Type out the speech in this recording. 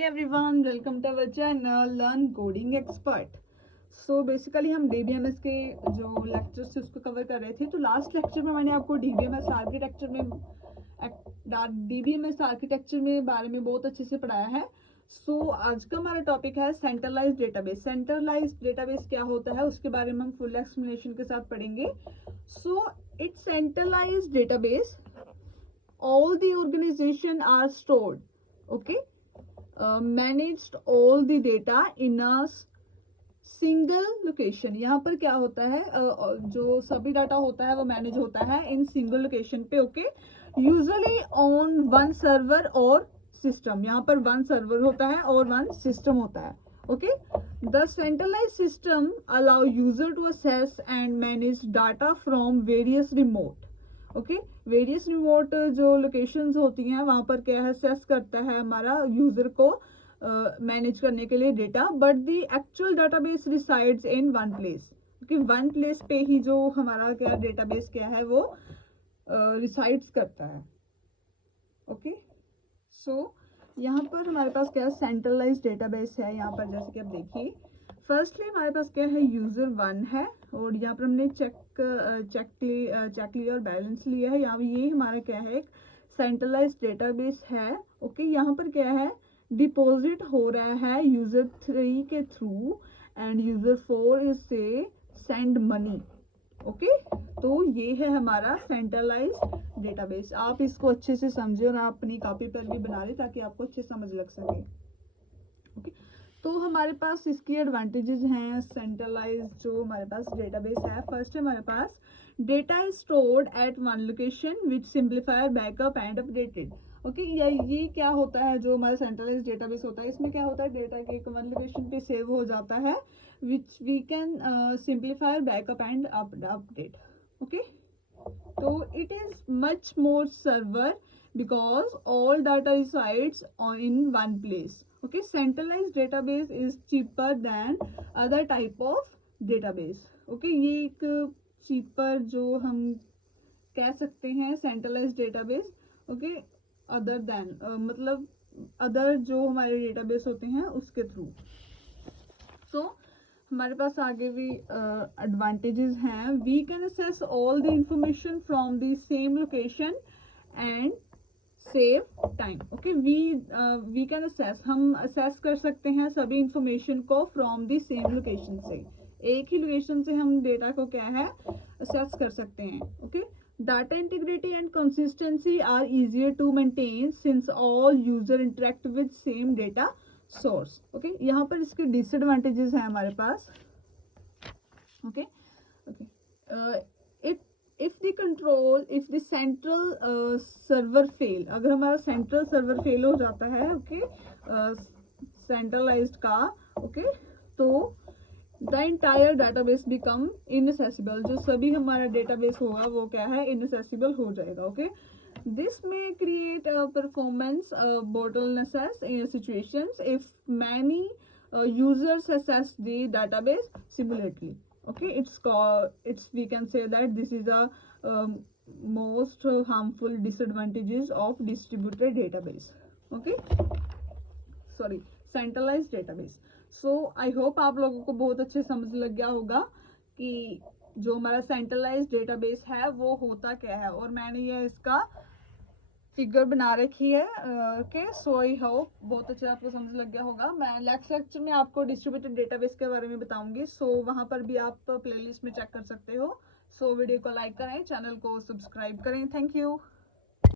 Everyone, welcome to our channel learn coding expert. So basically हम DBMS के जो lectures थे उसको कवर कर रहे थे। तो लास्ट लेक्चर में मैंने आपको डीबीएमएस आर्किटेक्चर में बारे में बहुत अच्छे से पढ़ाया है। सो आज का हमारा टॉपिक है सेंट्रलाइज्ड डेटाबेस। सेंट्रलाइज्ड डेटाबेस क्या होता है उसके बारे में हम फुल एक्सप्लेनेशन के साथ पढ़ेंगे। So it's centralised database, all the organization are stored, okay, managed all the data in a single location. यहाँ पर क्या होता है, जो सभी डाटा होता है वो मैनेज होता है इन सिंगल लोकेशन पे, okay, usually on one server और सिस्टम। यहाँ पर वन सर्वर होता है और वन सिस्टम होता है, okay. The centralize system allow user to access and manage data from various remote, okay. Various remote जो लोकेशंस होती हैं वहां पर क्या है, असेस करता है हमारा यूजर को मैनेज करने के लिए data, but the actual database resides in one place, क्योंकि वन प्लेस पे ही जो हमारा क्या डेटाबेस क्या है वो रिसाइड्स करता है, ओके। सो यहाँ पर हमारे पास क्या सेंट्रलाइज डेटाबेस है। यहाँ पर जैसे कि आप देखिए, फर्स्टली हमारे पास क्या है, यूजर 1 है और यहाँ पर हमने चेक लिया और बैलेंस लिया है। यहाँ ये हमारा क्या है, एक सेंट्रलाइज डेटाबेस है, ओके। यहाँ पर क्या है, डिपॉजिट हो रहा है यूजर 3 के थ्रू एंड यूजर 4 इज से सेंड मनी, ओके। तो ये है हमारा सेंट्रलाइज्ड डेटाबेस। आप इसको अच्छे से समझे और आप अपनी कॉपी पर भी बना लें ताकि आपको अच्छे समझ लग सके, ओके। तो हमारे पास इसकी एडवांटेजेस हैं सेंट्रलाइज जो हमारे पास डेटाबेस है। फर्स्ट है हमारे पास data is stored at one location which simplifies backup and updated, okay. ये क्या होता है, जो हमारा सेंट्रलाइज डेटाबेस होता है इसमें क्या होता है, डेटा के एक वन लोकेशन पे सेव हो जाता है which we can simplify backup and update, okay. तो it is much more server because all data resides in one place, okay. Centralized database is cheaper than other type of database, okay. ये एक cheaper जो हम कह सकते हैं centralized database, okay, other than मतलब other जो हमारे डेटाबेस होते हैं उसके थ्रू। तो हमारे पास आगे भी एडवांटेजेस हैं। We can access all the information from the same location and save time, okay. We can access, हम असेस कर सकते हैं सभी इंफॉर्मेशन को फ्रॉम द सेम लोकेशन से, एक ही लोकेशन से हम डेटा को क्या है असेस कर सकते हैं, okay. Data integrity and consistency are easier to maintain since all user interact with same data source, okay. यहाँ पर इसके डिसएडवांटेजेस हैं हमारे पास, okay, okay. If the central server fail, अगर हमारा सेंट्रल सर्वर फेल हो जाता है, ओके, सेंट्रलाइज्ड का, ओके, तो the entire database become inaccessible, जो सभी हमारा डेटाबेस होगा वो क्या है, इनएसेसिबल हो जाएगा, ओके। दिस में create performance bottlenecks in situations if many users access the database simultaneously, okay. It's we can say that this is a most harmful disadvantages of distributed database, okay, sorry centralised database. So I hope आप लोगों को बहुत अच्छे समझ लग गया होगा कि जो हमारा सेंट्रलाइज्ड डेटाबेस है वो होता क्या है, और मैंने ये इसका फिगर बना रखी है, ओके। सो आई होप बहुत अच्छे आपको समझ लग गया होगा। मैं नेक्स्ट लेक्चर में आपको डिस्ट्रीब्यूटेड डेटाबेस के बारे में बताऊंगी। सो वहां पर भी आप प्लेलिस्ट में चेक कर सकते हो। सो वीडियो को लाइक करें, चैनल को सब्सक्राइब करें। Thank you.